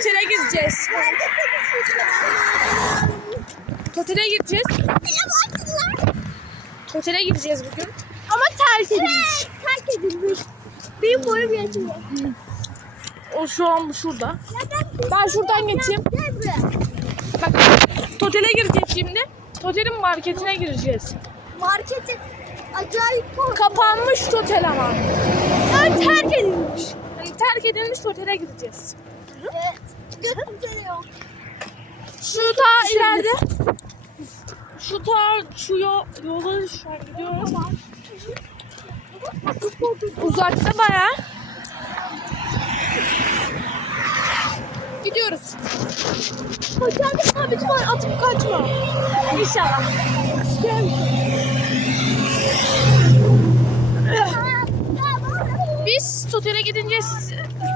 Totele gireceğiz. Totele gireceğiz. Totele gireceğiz bugün. Ama terk edilmiş. Terk edilmiş. Benim boyum yetmiyor. O şu an şurada. Ben şuradan geçeyim. Bak totele gireceğiz şimdi. Totelin marketine gireceğiz. Markete acayip korktum. Kapanmış totel ama. Ben terk edilmiş. Yani terk edilmiş totele gireceğiz. Evet. Şu ta ileride. Şu ta şu yol, yola şu an gidiyoruz. Uzakta bayağı. Gidiyoruz. Hocam bir sabit var atıp kaçma. İnşallah. Biz totele gidince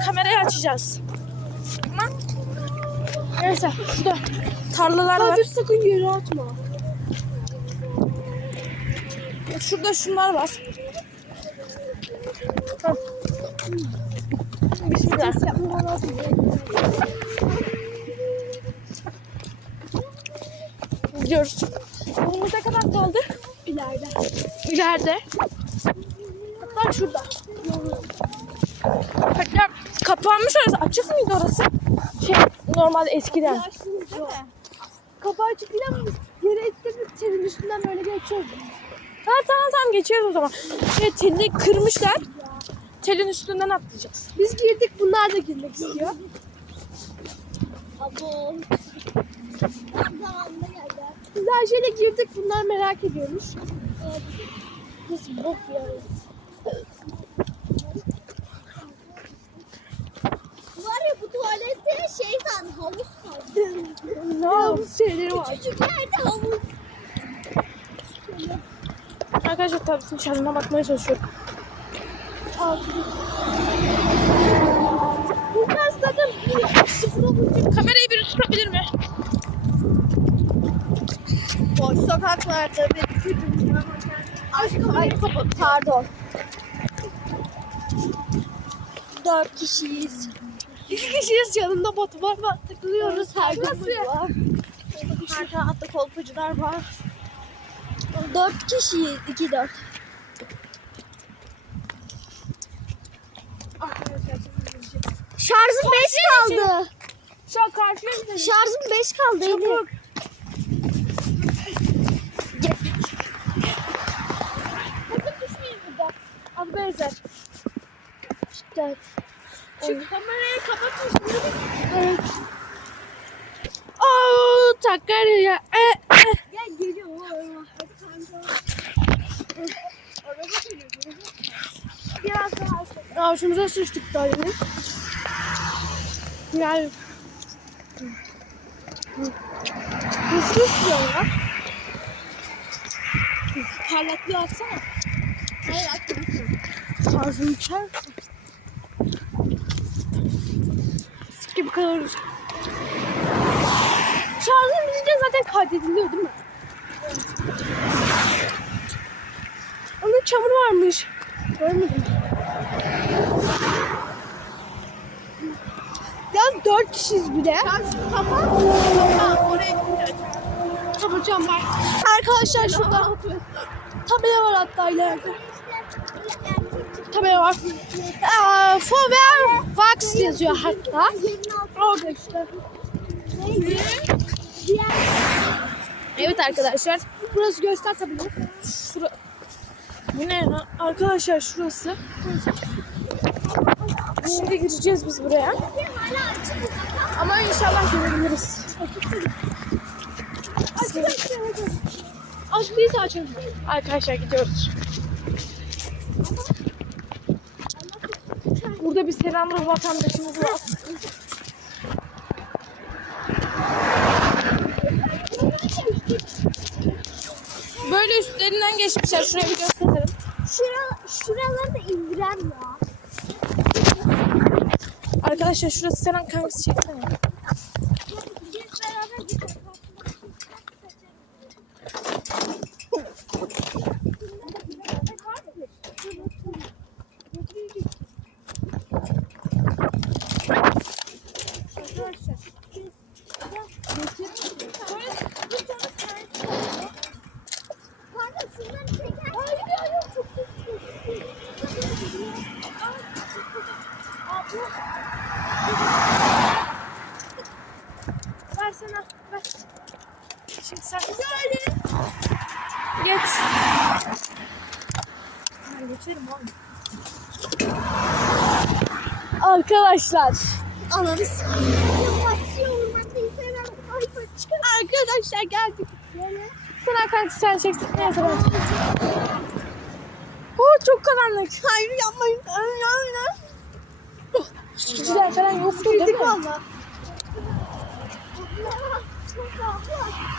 kamerayı açacağız. Tamam. Neyse şurada tarlalar var. Sabit sakın yere atma. Şurada şunlar var. Tamam. Bismillah. Gidiyoruz. Yolumuz ne kadar kaldı? İleride. İleride. Hatta şurada. Hatta kapanmış orası. Açık mıydı orası? Şey normalde eskiden. Kapağı açık değil ama yere ittirip telin üstünden böyle geçiyoruz. Ha tamam tamam geçiyoruz o zaman. Şey telini kırmışlar. Telin üstünden atlayacağız. Biz girdik bunlar da girmek istiyor. Abo. Biz her şeyle girdik bunlar merak ediyormuş. Nasıl bok ya. Var ya bu şeytan havuz sandım. Ne havuz şeyleri var. Küçük yerde havuz. Arkadaşlar tabii şarjına bakmaya çalışıyorum. Bunlar zaten bir. Kamerayı biri tutabilir mi? Boş sokaklarda bir Aşkım ay kapat. Pardon. Dört kişiyiz. İki kişiyiz yanında Batu var var takılıyoruz her gün var. Her tarafta kolpacılar var. Dört kişiyiz. iki dört. Şarjım 5 kaldı. Şu an karşıya gidelim. Şarjım 5 kaldı. Çabuk. Sakın düşmeyin burada. Abi benzer. İşte. Şu kamerayı kapatın. Evet. Oo takar ya. E, e. Gel geliyor. Hadi kanka. Biraz daha Avucumuza sıçtık da yine. Yani hızlı istiyor ya. Parlaklığı atsana. Hayır aklım. Şarjım biter. Kalırız. Şarjım bitince zaten kaydediliyor değil mi? Onun çamur varmış. Görmedim. Ya dört kişiyiz bir de. Kapat. Kapat. Oraya açar. Kapatacağım ben. Arkadaşlar şurada tabela var hatta ileride. Tabela var. Ee, Fover Wax yazıyor hatta. Orada işte. Evet arkadaşlar. Burası göster tabii. şura... Bu ne ya? Arkadaşlar şurası. Şimdi gireceğiz biz buraya. Ama inşallah görebiliriz. Aç değilse açalım. Arkadaşlar gidiyoruz. Burada bir selamlı vatandaşımız var. Böyle üstlerinden geçmişler. Şuraya bir gösterelim. Şura, şuraları da indiren ya. Arkadaşlar şurası Selen kankası çeksene. Biz beraber gidelim. Arkadaşlar Versene. Ver. Şimdi sen böyle. Geç. Ben geçerim oğlum. Arkadaşlar. Ananı. Arkadaşlar geldik. Sen Hakan sen çeksin. Neyse ben. Oo çok karanlık. Hayır yapmayın. Şişçiler falan yoktu değil mi? Valla.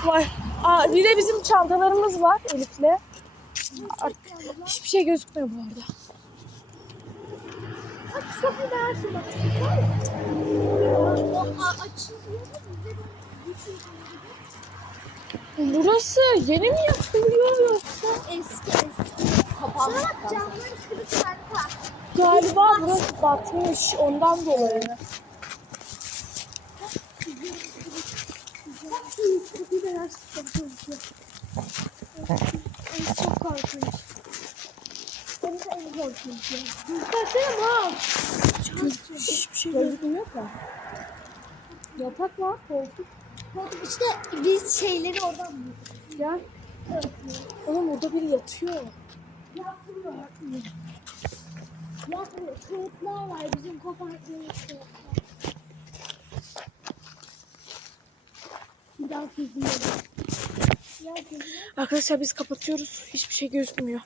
Var. Aa, bir de bizim çantalarımız var Elif'le. Artık hiçbir şey gözükmüyor bu arada. Burası yeni mi yapılıyor yoksa? Eski eski. Kapanmış. Şuna bak camları kırık kanka. Galiba burası batmış ondan dolayı. Çok iyi dersin. Çok korkunç. Benim de en korkunç. ya. Baksana bak. Hiçbir şey gözükmüyor ki. Yatak var koltuk. İşte biz şeyleri oradan bulduk. Gel. Oğlum burada biri yatıyor. Yapmıyor, yapmıyor. Yapmıyor. Kağıtlar var bizim kopardığımız kağıtlar. Bir daha kızım. Arkadaşlar biz kapatıyoruz. Hiçbir şey gözükmüyor.